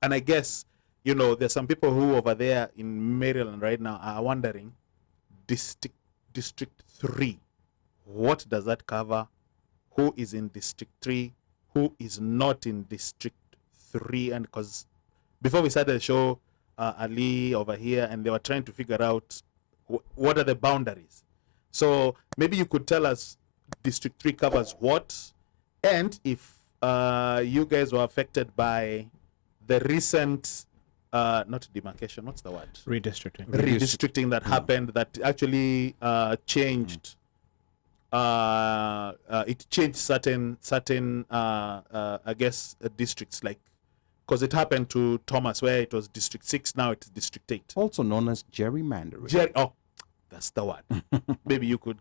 And I guess, there's some people who over there in Maryland right now are wondering, District 3, what does that cover? Who is in District 3? Who is not in District 3? And because before we started the show, Ali over here, and they were trying to figure out what are the boundaries. So maybe you could tell us District 3 covers what, and if you guys were affected by the recent, not demarcation, what's the word? Redistricting that happened, that actually changed. It changed certain I guess districts, like, because it happened to Thomas where it was District 6, now it's District 8. Also known as gerrymandering. Oh, that's the word. Maybe you could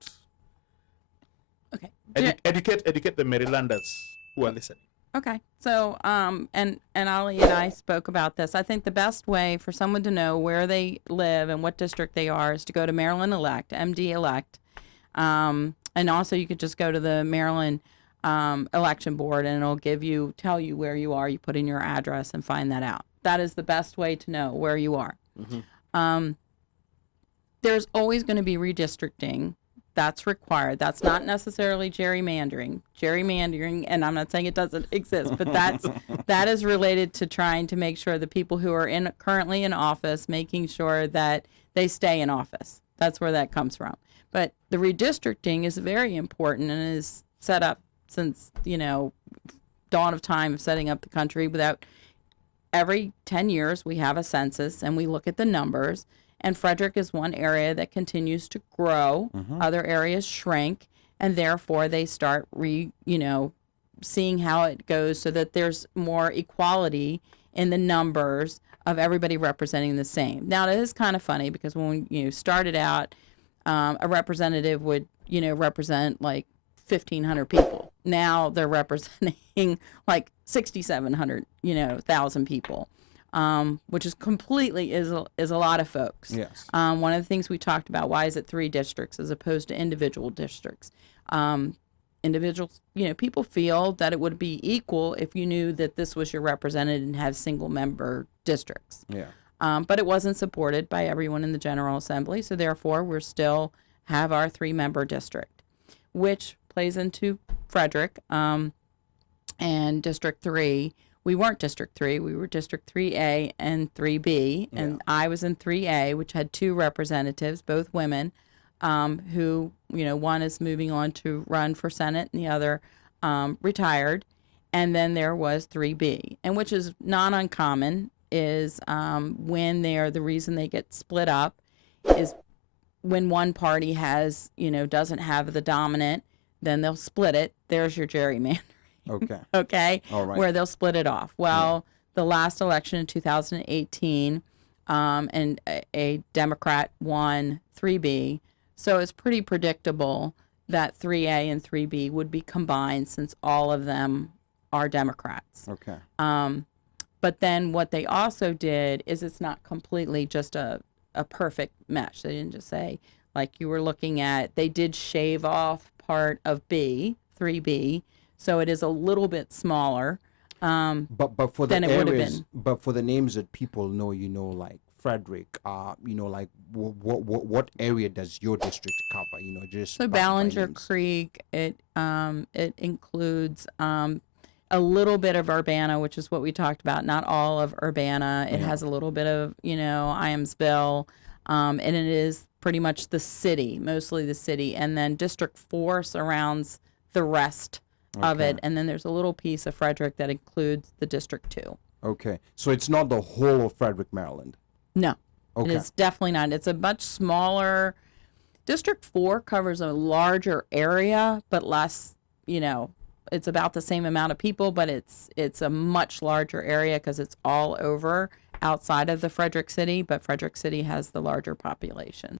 Okay. educate the Marylanders who are listening. Okay. So, and Ali and I spoke about this. I think the best way for someone to know where they live and what district they are is to go to Maryland Elect, MD Elect. And also you could just go to the Maryland election board, and it'll tell you where you are. You put in your address and find that out. That is the best way to know where you are. Mm-hmm. There's always going to be redistricting. That's required. That's not necessarily gerrymandering. Gerrymandering, and I'm not saying it doesn't exist, but that is related to trying to make sure the people who are currently in office, making sure that they stay in office. That's where that comes from. But the redistricting is very important and is set up since, dawn of time of setting up the country. Every 10 years we have a census and we look at the numbers. And Frederick is one area that continues to grow. Mm-hmm. Other areas shrink, and therefore they start seeing how it goes so that there's more equality in the numbers of everybody representing the same. Now, it is kind of funny because when you started out, a representative would, represent like 1,500 people. Now they're representing like 6,700, 1,000 people. Which is completely is a lot of folks. Yes. One of the things we talked about, why is it 3 districts as opposed to individual districts? Individuals, people feel that it would be equal if you knew that this was your representative and have single member districts. Yeah. But it wasn't supported by everyone in the General Assembly, so therefore we still have our 3-member district, which plays into Frederick and District 3. We weren't District 3. We were District 3A and 3B, and I was in 3A, which had 2 representatives, both women, who, one is moving on to run for Senate and the other retired. And then there was 3B, and which is not uncommon, is when the reason they get split up is when one party has, doesn't have the dominant, then they'll split it. There's your gerrymander. Okay. Okay. All right. Where they'll split it off. Well, the last election in 2018, and a Democrat won 3B, so it's pretty predictable that 3A and 3B would be combined since all of them are Democrats. Okay. But then what they also did is it's not completely just a perfect mesh. They didn't just say, like you were looking at, they did shave off part of B, 3B, so it is a little bit smaller. But for the than it would have areas, been. but for the names that people know, like Frederick, like what area does your district cover? Just So Ballinger Creek, it includes a little bit of Urbana, which is what we talked about. Not all of Urbana. It has a little bit of Iamsville, and it is pretty much the city, mostly the city, and then District 4 surrounds the rest of it, and then there's a little piece of Frederick that includes the District 2. Okay, so it's not the whole of Frederick, Maryland. No, okay. It is definitely not. It's a much smaller. District 4 covers a larger area, but less. It's about the same amount of people, but it's a much larger area because it's all over outside of the Frederick City, but Frederick City has the larger population.